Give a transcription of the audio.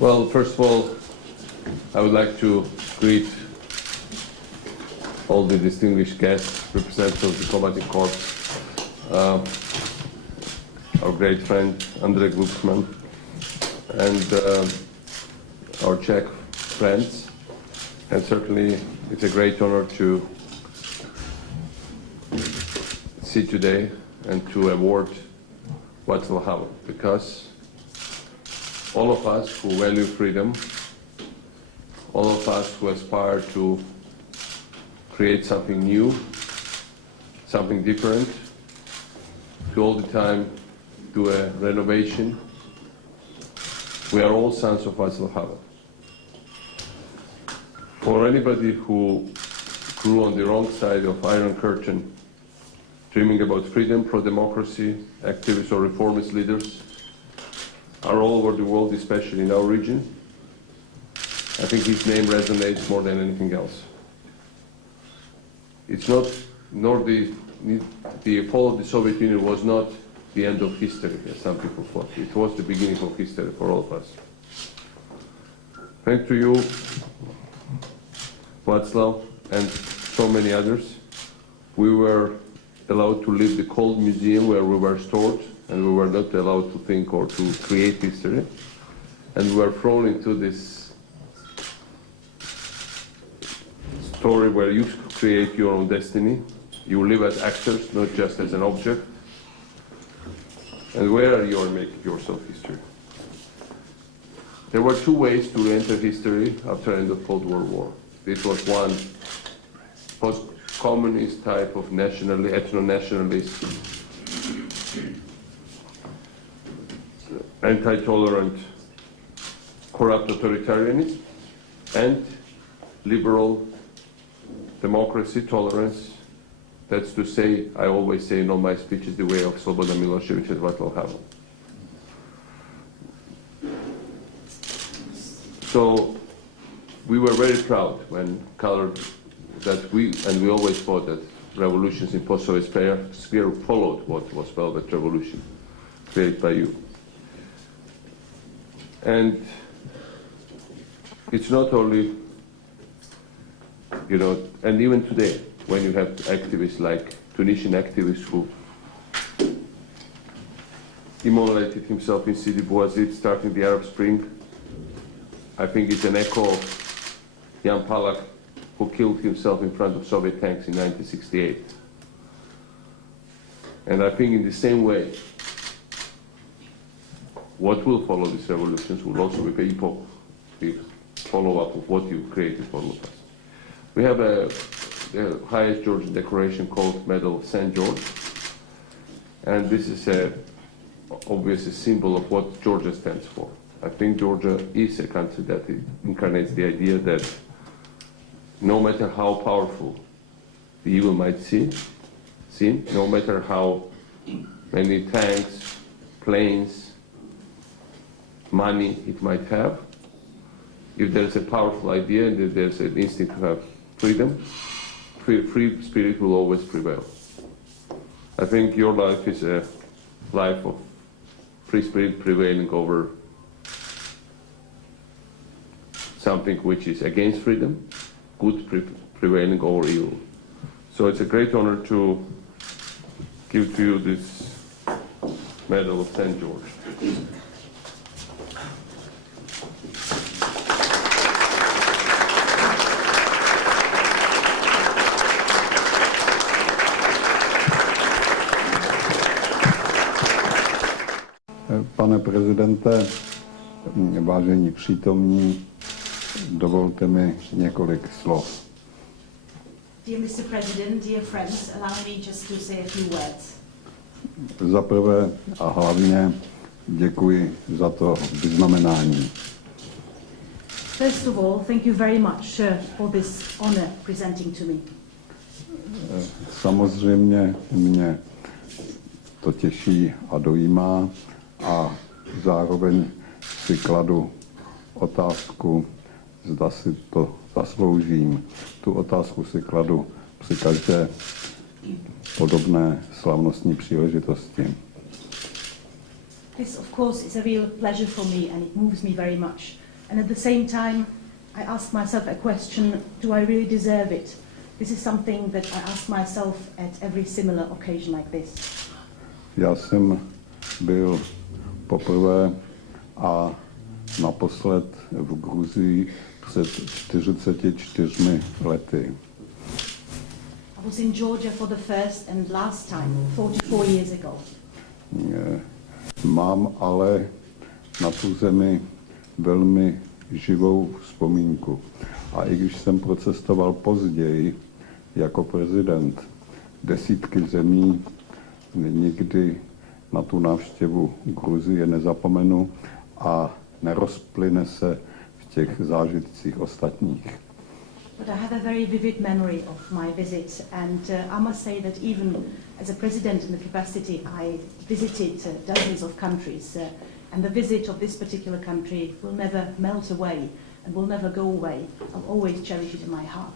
Well, first of all, I would like to greet all the distinguished guests, representatives of the diplomatic corps, our great friend Andrej Glucksmann, and our Czech friends. And certainly it's a great honor to see today and to award Václav Havel, because all of us who value freedom, all of us who aspire to create something new, something different, to all the time do a renovation, we are all sons of Václav Havel. For anybody who grew on the wrong side of Iron Curtain, dreaming about freedom, pro-democracy, activists or reformist leaders are all over the world, especially in our region, I think his name resonates more than anything else. It's not, nor the fall of the Soviet Union was not the end of history, as some people thought. It was the beginning of history for all of us. Thanks to you, Václav, and so many others, we were allowed to leave the cold museum where we were stored, and we were not allowed to think or to create history. And we were thrown into this story where you create your own destiny. You live as actors, not just as an object. And where you are making yourself history. There were two ways to enter history after the end of Cold War War. This was one post-communist type of ethno-nationalist, anti-tolerant, corrupt authoritarianism, and liberal democracy, tolerance. That's to say, I always say in all my speeches, the way of Slobodan Milošević and Václav Havel. So we were very proud when we always thought that revolutions in post-Soviet sphere followed what was Velvet Revolution created by you. And it's not only, and even today, when you have activists like Tunisian activists who immolated himself in Sidi Bouazid starting the Arab Spring, I think it's an echo of Jan Palach, who killed himself in front of Soviet tanks in 1968. And I think in the same way, what will follow these revolutions will also be the follow-up of what you created for all of us. We have the highest Georgian decoration called Medal of St. George. And this is obviously a symbol of what Georgia stands for. I think Georgia is a country that incarnates the idea that no matter how powerful the evil might seem, no matter how many tanks, planes, money it might have, if there's a powerful idea and if there's an instinct to have freedom, free spirit will always prevail. I think your life is a life of free spirit prevailing over something which is against freedom, good prevailing over evil. So it's a great honor to give to you this Medal of St. George. Pane prezidente, vážení přítomní, dovolte mi několik slov. Dear Mr. President, dear friends, allow me just to say a few words. Za prvé a hlavně děkuji za to vyznamenání. First of all, thank you very much for this honor presenting to me. Samozřejmě mě to těší a dojímá a zároveň si kladu otázku, zda si to zasloužím. Tu otázku si kladu při každé podobné slavnostní příležitosti. This, of course, is a real pleasure for me and it moves me very much And at the same time, I ask myself a question, do I really deserve it? This is something that I ask myself at every similar occasion like this. Já jsem byl poprvé a naposled v Gruzii před 44 lety. I was in Georgia for the first and last time, 44 years ago. Mám ale na tu zemi velmi živou vzpomínku. A i když jsem procestoval později jako prezident desítky zemí, nikdy na tu návštěvu Gruzie nezapomenu a nerozplyne se v těch zážitcích ostatních. But I have a very vivid memory of my visit, and I must say that even as a president in the capacity, I visited dozens of countries, and the visit of this particular country will never melt away and will never go away. I'll always cherish it in my heart.